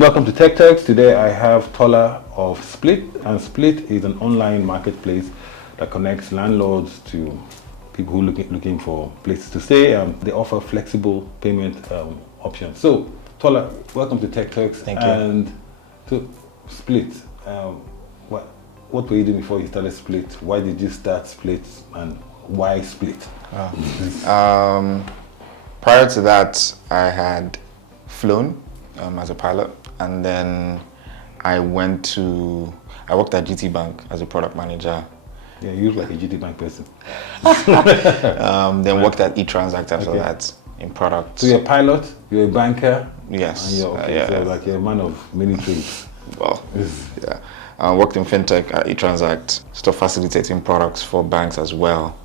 Welcome to Techturks. Today I have Tola of Spleet, and Spleet is an online marketplace that connects landlords to people who are looking for places to stay. They offer flexible payment options. So, Tola, welcome to Techturks. Thank you. And to Spleet, what were you doing before you started Spleet? Why did you start Spleet, and why Spleet? Prior to that, I had flown as a pilot, and then I worked at GT Bank as a product manager. Yeah, you look like a GT Bank person. Then worked at eTransact after that in product. So you're a pilot, you're a banker. Yes. And you're, so like you're a man of many trades. Well, yeah. I worked in fintech at eTransact, facilitating products for banks as well.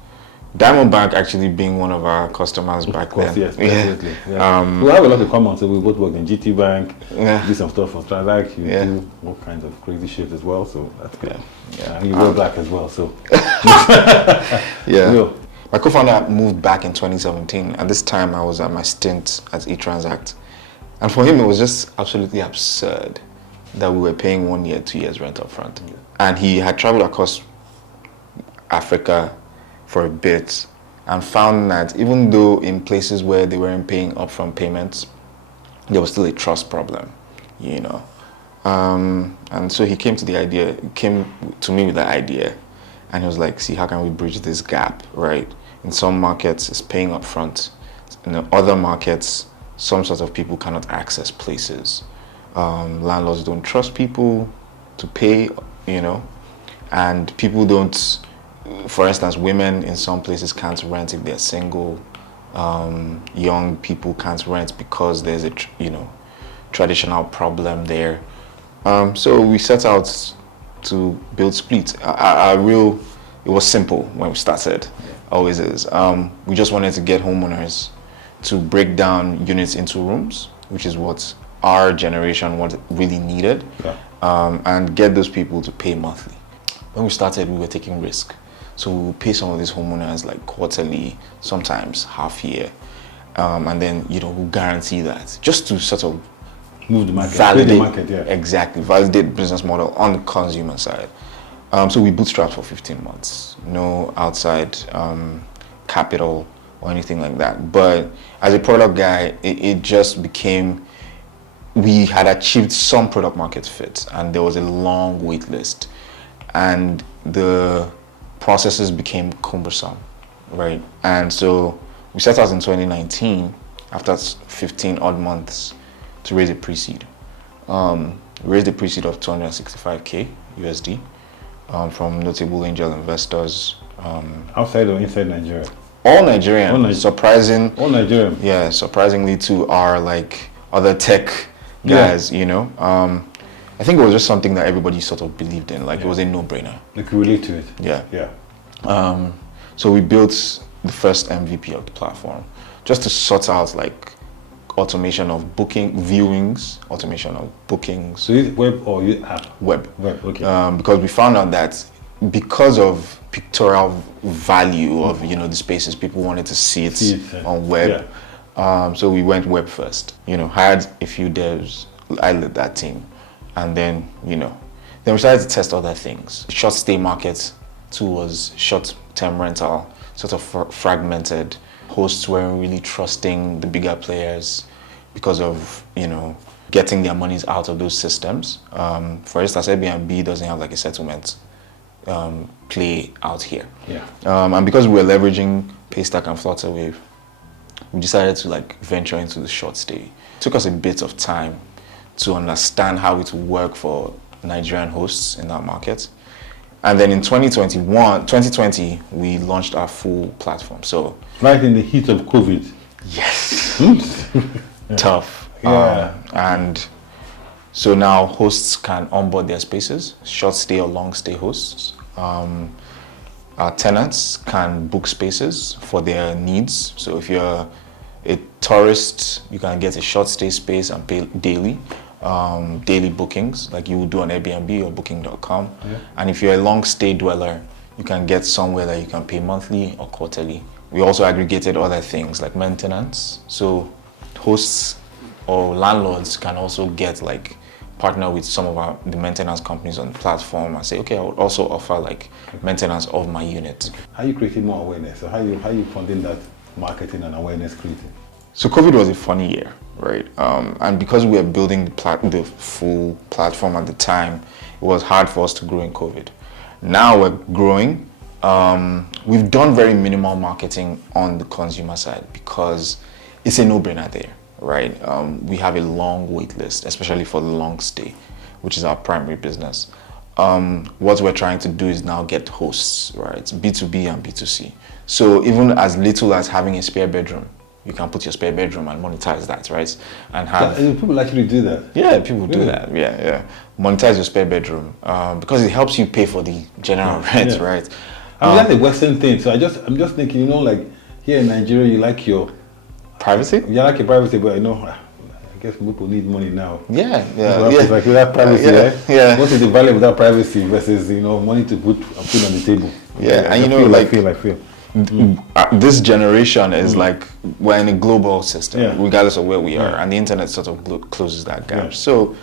Diamond Bank actually being one of our customers back then. Yes, definitely. Yeah. We have a lot in common, so we both work in GT Bank, do some stuff for Transact, you do all kinds of crazy shit as well, so that's good. And you wear black as well, so. Yeah. My co-founder moved back in 2017, and this time I was at my stint at eTransact. And for him, it was just absolutely absurd that we were paying 1 year, 2 years rent up front. And he had traveled across Africa for a bit and found that even though in places where they weren't paying upfront payments, there was still a trust problem, you know. And so he came to me with the idea, and he was like, see, how can we bridge this gap, right? In some markets, it's paying upfront. In other markets, some sort of people cannot access places. Landlords don't trust people to pay, you know, and people don't. For instance, women in some places can't rent if they're single. Young people can't rent because there's a traditional problem there. So we set out to build Spleet. It was simple when we started, always is. We just wanted to get homeowners to break down units into rooms, which is what our generation really needed, and get those people to pay monthly. When we started, we were taking risk. So we would pay some of these homeowners like quarterly, sometimes half year, and then we'll guarantee that just to sort of move the market, validate the market, exactly, validate the business model on the consumer side. So we bootstrapped for 15 months, no outside capital or anything like that. But as a product guy, it just became, we had achieved some product market fit, and there was a long wait list, and the processes became cumbersome, right? And so we set out in 2019, after 15 odd months, to raise a pre-seed. We raised a pre-seed of 265K USD from notable angel investors. Outside or inside Nigeria? All Nigerian. All Nigerian. Yeah, surprisingly to our like other tech guys, I think it was just something that everybody sort of believed in. Like it was a no-brainer. They could relate to it. Yeah. So we built the first MVP of the platform, just to sort out like automation of booking, viewings, automation of bookings. So is it web or app? Web. Okay. Because we found out that because of pictorial value of the spaces, people wanted to see it on web. So we went web first. Hired a few devs. I led that team. And then, then we started to test other things. Short stay market too was short-term rental, sort of fragmented. Hosts weren't really trusting the bigger players because of, getting their monies out of those systems. For instance, Airbnb doesn't have like a settlement play out here. And because we were leveraging Paystack and Flutterwave, we decided to like venture into the short stay. It took us a bit of time to understand how it would work for Nigerian hosts in that market. And then in 2020, we launched our full platform. So right in the heat of COVID. Yes. Tough. And so now hosts can onboard their spaces, short stay or long stay hosts. Our tenants can book spaces for their needs. So if you're a tourist, you can get a short stay space and pay daily bookings like you would do on Airbnb or Booking.com. And if you're a long stay dweller, you can get somewhere that you can pay monthly or quarterly. We also aggregated other things like maintenance. So hosts or landlords can also get like partner with some of the maintenance companies on the platform and say, okay, I would also offer like maintenance of my unit. How are you creating more awareness? So how you funding that marketing and awareness creating? So COVID was a funny year, right? And because we were building the full platform at the time, it was hard for us to grow in COVID. Now we're growing. We've done very minimal marketing on the consumer side because it's a no-brainer there, right? We have a long wait list, especially for the long stay, which is our primary business. What we're trying to do is now get hosts, right? B2B and B2C. So even as little as having a spare bedroom, you can put your spare bedroom and monetize that, right? And have people actually do that. Yeah, people do that. Yeah. Monetize your spare bedroom because it helps you pay for the general rent, right? I mean, that's a Western thing. So I'm just thinking, you know, like here in Nigeria, you like your privacy. You like your privacy, but I guess people need money now. Yeah. It's like without privacy, yeah. What is the value without privacy versus money to put food on the table? Yeah, and I feel. This generation is like we're in a global system, regardless of where we are, and the internet sort of closes that gap. So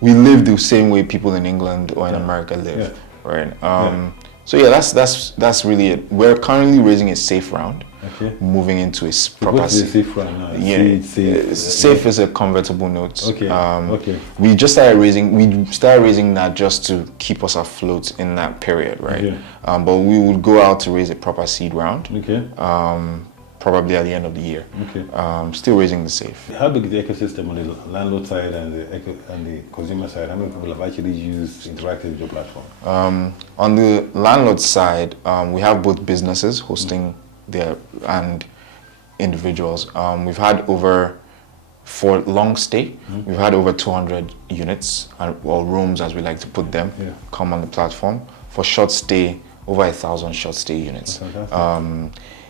we live the same way people in England or in America live, right? So that's really it. We're currently raising a safe round, moving into a proper. What's the safe round now? Safe is a convertible note. Okay. We started raising that just to keep us afloat in that period, right? But we would go out to raise a proper seed round. Probably at the end of the year. Still raising the safe. How big is the ecosystem on the landlord side and the consumer side? How many people have actually interacted with your platform? On the landlord side, we have both businesses hosting and individuals. We've had for long stay, we've had over 200 units or rooms, as we like to put them, come on the platform. For short stay, over 1,000 short stay units.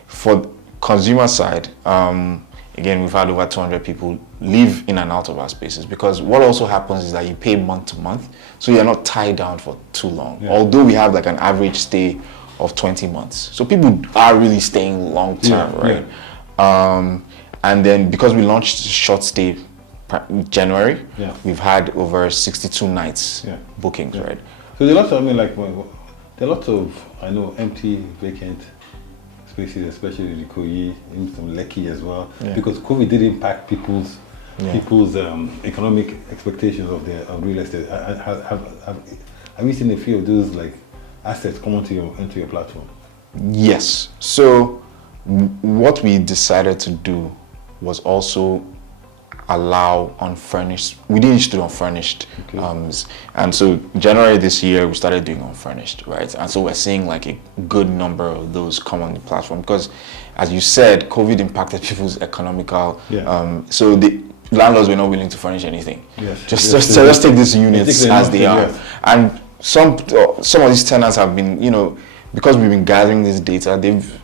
For consumer side, again, we've had over 200 people live in and out of our spaces, because what also happens is that you pay month to month, so you're not tied down for too long. Although we have like an average stay of 20 months. So people are really staying long term, right? And then because we launched short stay January, we've had over 62 nights bookings, right? So there are lots of, there are lots of, I know, empty, vacant spaces, especially the Koyi, in some Lekki as well, because COVID did impact people's economic expectations of real estate. Have you seen a few of those assets come into your platform? Yes. So what we decided to do was also allow unfurnished. We didn't used to do unfurnished, and so January this year we started doing unfurnished, right? And so we're seeing like a good number of those come on the platform because, as you said, COVID impacted people's economical. So the landlords were not willing to furnish anything. Just take these units as they are, and some of these tenants have been, because we've been gathering this data,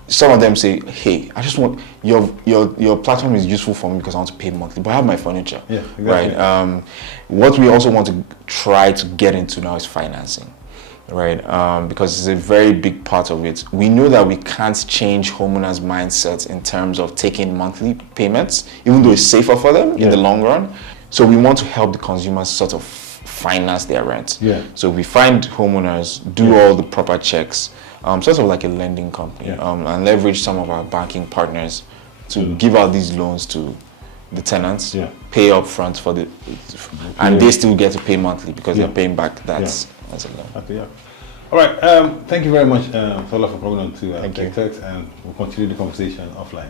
some of them say, hey, I just want your platform is useful for me because I want to pay monthly, but I have my furniture. Right. What we also want to try to get into now is financing, right? Because it's a very big part of it. We know that we can't change homeowners' mindsets in terms of taking monthly payments, even though it's safer for them in the long run. So we want to help the consumers sort of finance their rent. So we find homeowners, do all the proper checks, sort of like a lending company, and leverage some of our banking partners to give out these loans to the tenants, pay up front for and they still get to pay monthly because they're paying back that as a loan. All right, thank you very much, Tola, for coming on to Techturks, and we'll continue the conversation offline.